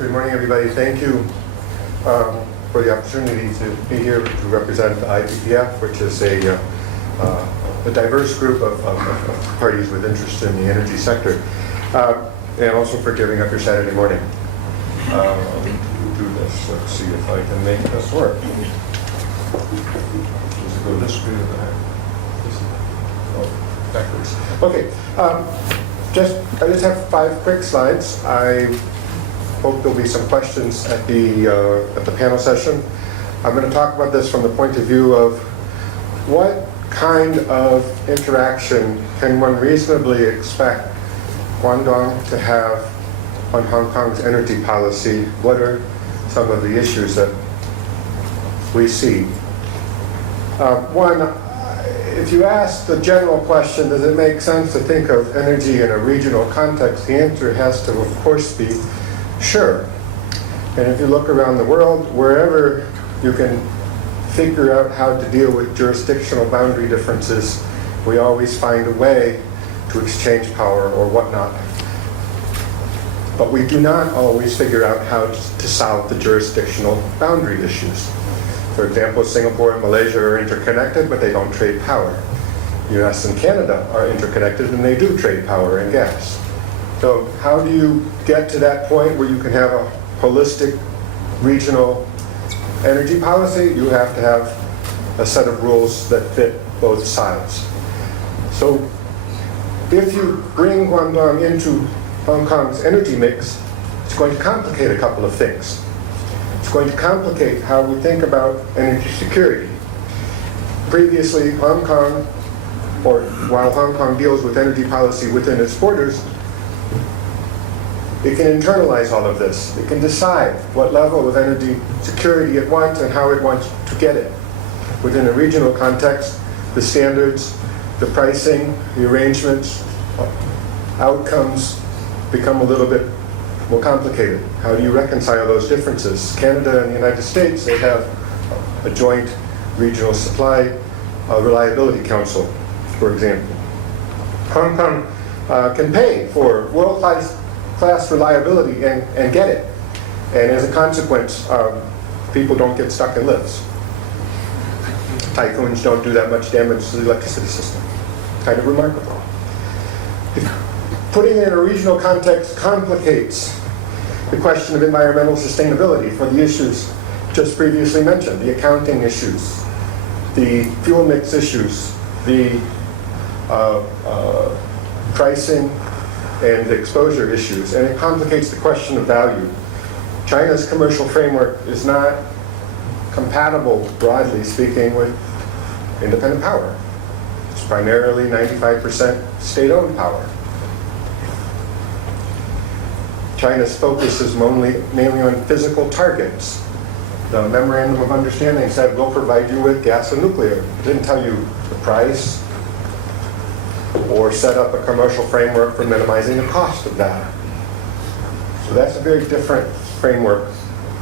Good morning, everybody. Thank you for the opportunity to be here to represent the IPPF, which is a diverse group of parties with interest in the energy sector, and also for giving up your Saturday morning. I'll do this. Let's see if I can make this work. Does it go this way or that? Oh, backwards. Okay. I just have 5 quick slides. I hope there'll be some questions at the panel session. I'm going to talk about this from the point of view of what kind of interaction can one reasonably expect Guangdong to have on Hong Kong's energy policy. What are some of the issues that we see? One, if you ask the general question, does it make sense to think of energy in a regional context, the answer has to, of course, be sure. And if you look around the world, wherever you can figure out how to deal with jurisdictional boundary differences, we always find a way to exchange power or whatnot. But we do not always figure out how to solve the jurisdictional boundary issues. For example, Singapore and Malaysia are interconnected, but they don't trade power. US and Canada are interconnected, and they do trade power and gas. So how do you get to that point where you can have a holistic regional energy policy? You have to have a set of rules that fit both sides. So if you bring Guangdong into Hong Kong's energy mix, it's going to complicate a couple of things. It's going to complicate how we think about energy security. Previously, Hong Kong, or while Hong Kong deals with energy policy within its borders, it can internalize all of this. It can decide what level of energy security it wants and how it wants to get it. Within a regional context, the standards, the pricing, the arrangements, outcomes become a little bit more complicated. How do you reconcile those differences? Canada and the United States, they have a joint regional supply reliability council, for example. Hong Kong can pay for world-class reliability and get it. And as a consequence, people don't get stuck in lifts. Typhoons don't do that much damage to the electricity system. Kind of remarkable. Putting it in a regional context complicates the question of environmental sustainability for the issues just previously mentioned, the accounting issues, the fuel mix issues, the pricing and exposure issues, and it complicates the question of value. China's commercial framework is not compatible, broadly speaking, with independent power. It's primarily 95% state-owned power. China's focus is mainly on physical targets. The Memorandum of Understanding said, we'll provide you with gas and nuclear. It didn't tell you the price or set up a commercial framework for minimizing the cost of that. So that's a very different framework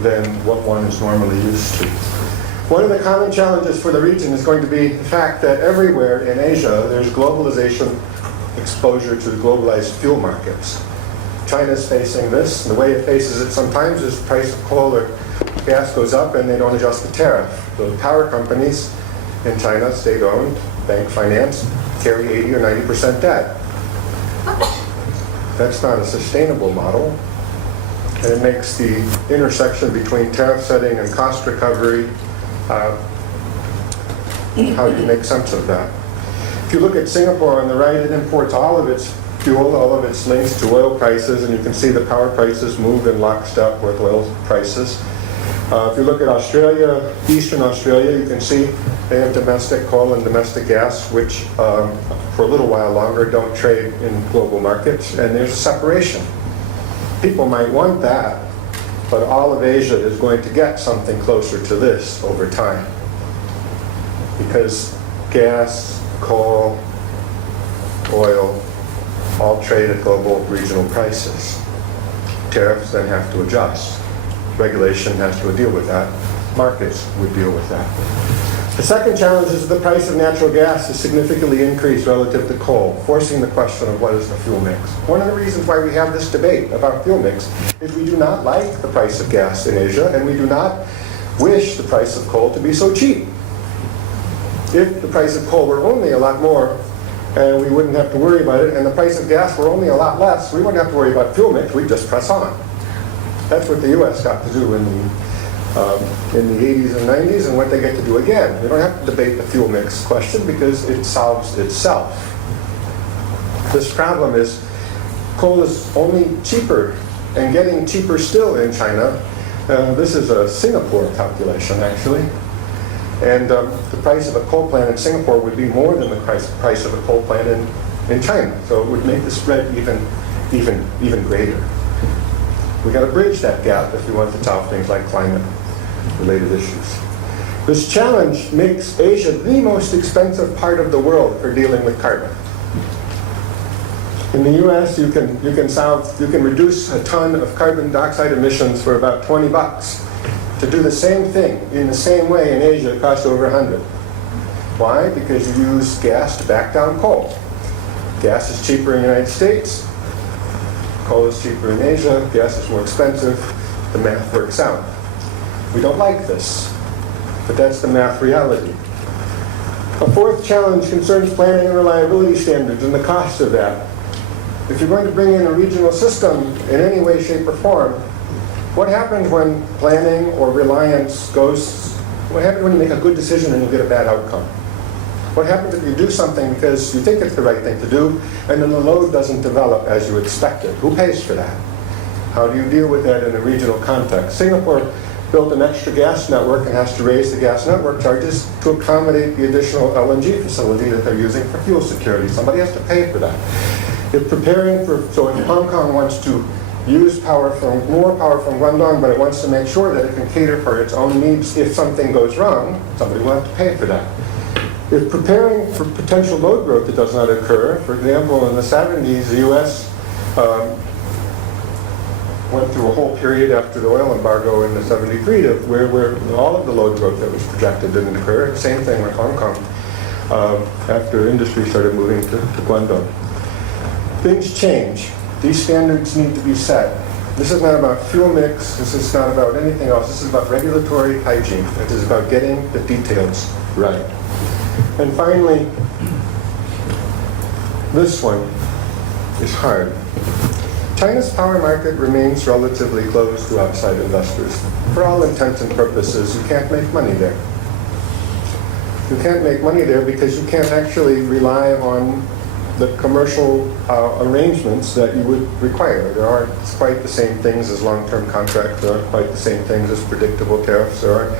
than what one is normally used to. One of the common challenges for the region is going to be the fact that everywhere in Asia, there's globalization exposure to globalized fuel markets. China's facing this, and the way it faces it sometimes is the price of coal or gas goes up and they don't adjust the tariff. The power companies in China, state-owned, bank financed, carry 80 or 90% debt. That's not a sustainable model, and it makes the intersection between tariff setting and cost recovery, how do you make sense of that? If you look at Singapore on the right, it imports all of its fuel, all of its links to oil prices, and you can see the power prices move in lockstep with oil prices. If you look at Australia, Eastern Australia, you can see they have domestic coal and domestic gas, which for a little while longer don't trade in global markets, and there's a separation. People might want that, but all of Asia is going to get something closer to this over time, because gas, coal, oil, all trade at global regional prices. Tariffs then have to adjust. Regulation has to deal with that. Markets would deal with that. The second challenge is the price of natural gas has significantly increased relative to coal, forcing the question of what is the fuel mix. One of the reasons why we have this debate about fuel mix is we do not like the price of gas in Asia, and we do not wish the price of coal to be so cheap. If the price of coal were only a lot more, and we wouldn't have to worry about it, and the price of gas were only a lot less, we wouldn't have to worry about fuel mix, we'd just press on. That's what the US got to do in the 80s and 90s, and what they get to do again. We don't have to debate the fuel mix question because it solves itself. This problem is coal is only cheaper and getting cheaper still in China. This is a Singapore calculation, actually. And the price of a coal plant in Singapore would be more than the price of a coal plant in China. So it would make the spread even greater. We've got to bridge that gap if we want to solve things like climate-related issues. This challenge makes Asia the most expensive part of the world for dealing with carbon. In the US, you can reduce a ton of carbon dioxide emissions for about 20 bucks. To do the same thing in the same way in Asia, it costs over 100. Why? Because you use gas to back down coal. Gas is cheaper in the United States. Coal is cheaper in Asia. Gas is more expensive. The math works out. We don't like this, but that's the math reality. A fourth challenge concerns planning and reliability standards and the cost of that. If you're going to bring in a regional system in any way, shape, or form, what happens when planning or reliance goes, what happens when you make a good decision and you get a bad outcome? What happens if you do something because you think it's the right thing to do, and then the load doesn't develop as you expected? Who pays for that? How do you deal with that in a regional context? Singapore built an extra gas network and has to raise the gas network charges to accommodate the additional LNG facility that they're using for fuel security. Somebody has to pay for that. If preparing for, so if Hong Kong wants to use more power from Guangdong, but it wants to make sure that it can cater for its own needs if something goes wrong, somebody will have to pay for that. If preparing for potential load growth that does not occur, for example, in the 70s, the US went through a whole period after the oil embargo in the 73 where all of the load growth that was projected didn't occur. Same thing with Hong Kong after industry started moving to Guangdong. Things change. These standards need to be set. This is not about fuel mix. This is not about anything else. This is about regulatory hygiene. It is about getting the details right. And finally, this one is hard. China's power market remains relatively closed to outside investors. For all intents and purposes, you can't make money there. You can't make money there because you can't actually rely on the commercial arrangements that you would require. There aren't quite the same things as long-term contracts. There aren't quite the same things as predictable tariffs. There aren't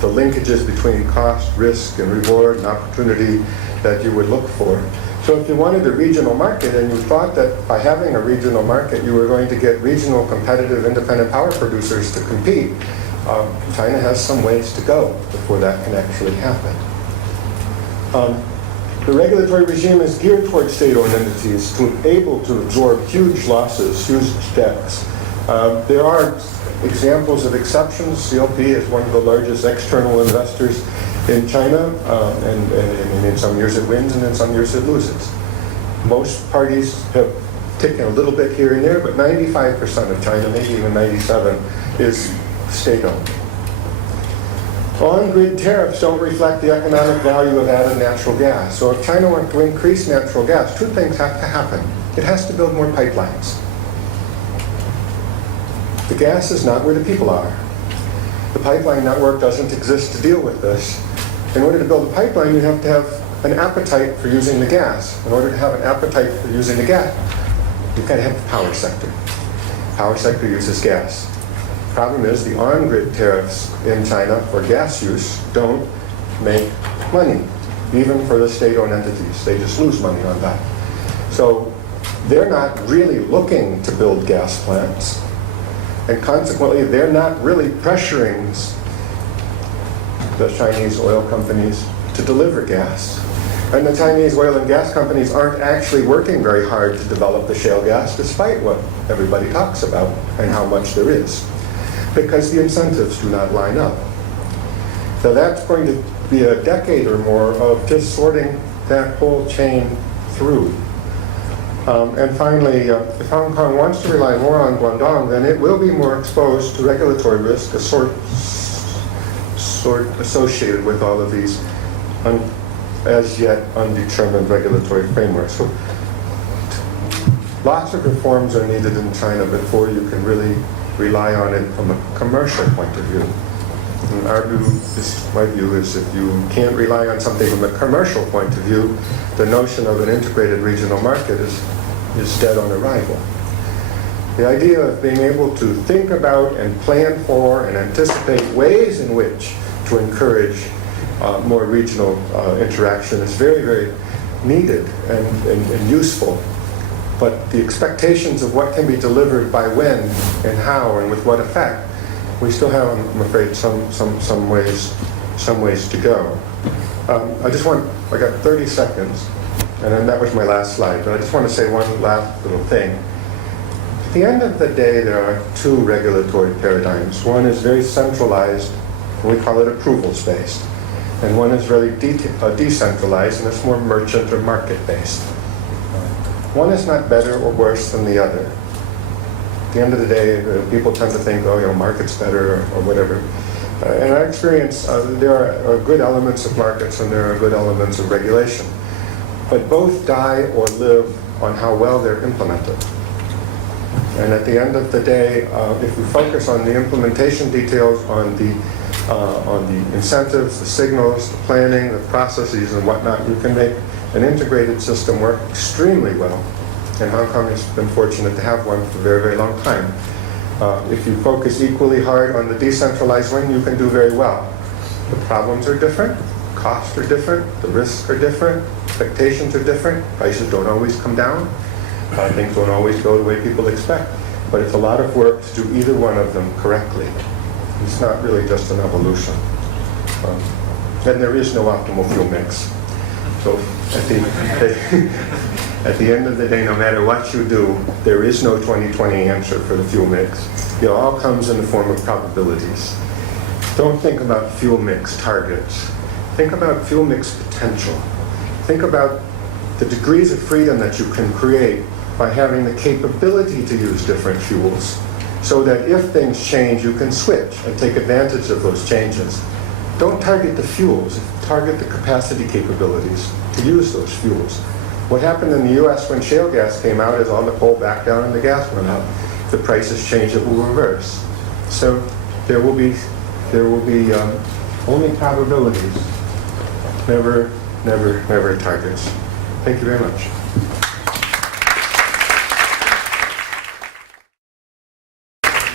the linkages between cost, risk, and reward and opportunity that you would look for. So if you wanted a regional market and you thought that by having a regional market you were going to get regional competitive independent power producers to compete, China has some ways to go before that can actually happen. The regulatory regime is geared towards state-owned entities to be able to absorb huge losses, huge debts. There are examples of exceptions. CLP is one of the largest external investors in China, and in some years it wins and in some years it loses. Most parties have taken a little bit here and there, but 95% of China, maybe even 97%, is state-owned. On-grid tariffs don't reflect the economic value of added natural gas. So if China wants to increase natural gas, two things have to happen. It has to build more pipelines. The gas is not where the people are. The pipeline network doesn't exist to deal with this. In order to build a pipeline, you have to have an appetite for using the gas. In order to have an appetite for using the gas, you've got to have the power sector. Power sector uses gas. Problem is the on-grid tariffs in China for gas use don't make money, even for the state-owned entities. They just lose money on that. So they're not really looking to build gas plants, and consequently they're not really pressuring the Chinese oil companies to deliver gas. And the Chinese oil and gas companies aren't actually working very hard to develop the shale gas, despite what everybody talks about and how much there is, because the incentives do not line up. So that's going to be a decade or more of just sorting that whole chain through. And finally, if Hong Kong wants to rely more on Guangdong, then it will be more exposed to regulatory risk, a sort associated with all of these as yet undetermined regulatory frameworks. So lots of reforms are needed in China before you can really rely on it from a commercial point of view. And our view, my view is if you can't rely on something from a commercial point of view, the notion of an integrated regional market is dead on arrival. The idea of being able to think about and plan for and anticipate ways in which to encourage more regional interaction is very, very needed and useful. But the expectations of what can be delivered by when and how and with what effect, we still have, I'm afraid, some ways to go. I got 30 seconds, and then that was my last slide, but I just want to say one last little thing. At the end of the day, there are two regulatory paradigms. One is very centralized, and we call it approvals-based. And one is really decentralized, and it's more merchant or market-based. One is not better or worse than the other. At the end of the day, people tend to think, oh, market's better or whatever. In our experience, there are good elements of markets and there are good elements of regulation. But both die or live on how well they're implemented. And at the end of the day, if we focus on the implementation details, on the incentives, the signals, the planning, the processes and whatnot, you can make an integrated system work extremely well. And Hong Kong has been fortunate to have one for a very, very long time. If you focus equally hard on the decentralized wing, you can do very well. The problems are different, costs are different, the risks are different, expectations are different, prices don't always come down, things don't always go the way people expect. But it's a lot of work to do either one of them correctly. It's not really just an evolution. And there is no optimal fuel mix. So at the end of the day, no matter what you do, there is no 20/20 answer for the fuel mix. It all comes in the form of probabilities. Don't think about fuel mix targets. Think about fuel mix potential. Think about the degrees of freedom that you can create by having the capability to use different fuels, so that if things change, you can switch and take advantage of those changes. Don't target the fuels, target the capacity capabilities to use those fuels. What happened in the US when shale gas came out is all the coal backed down and the gas went up. The prices change, it will reverse. So there will be only probabilities, never targets. Thank you very much.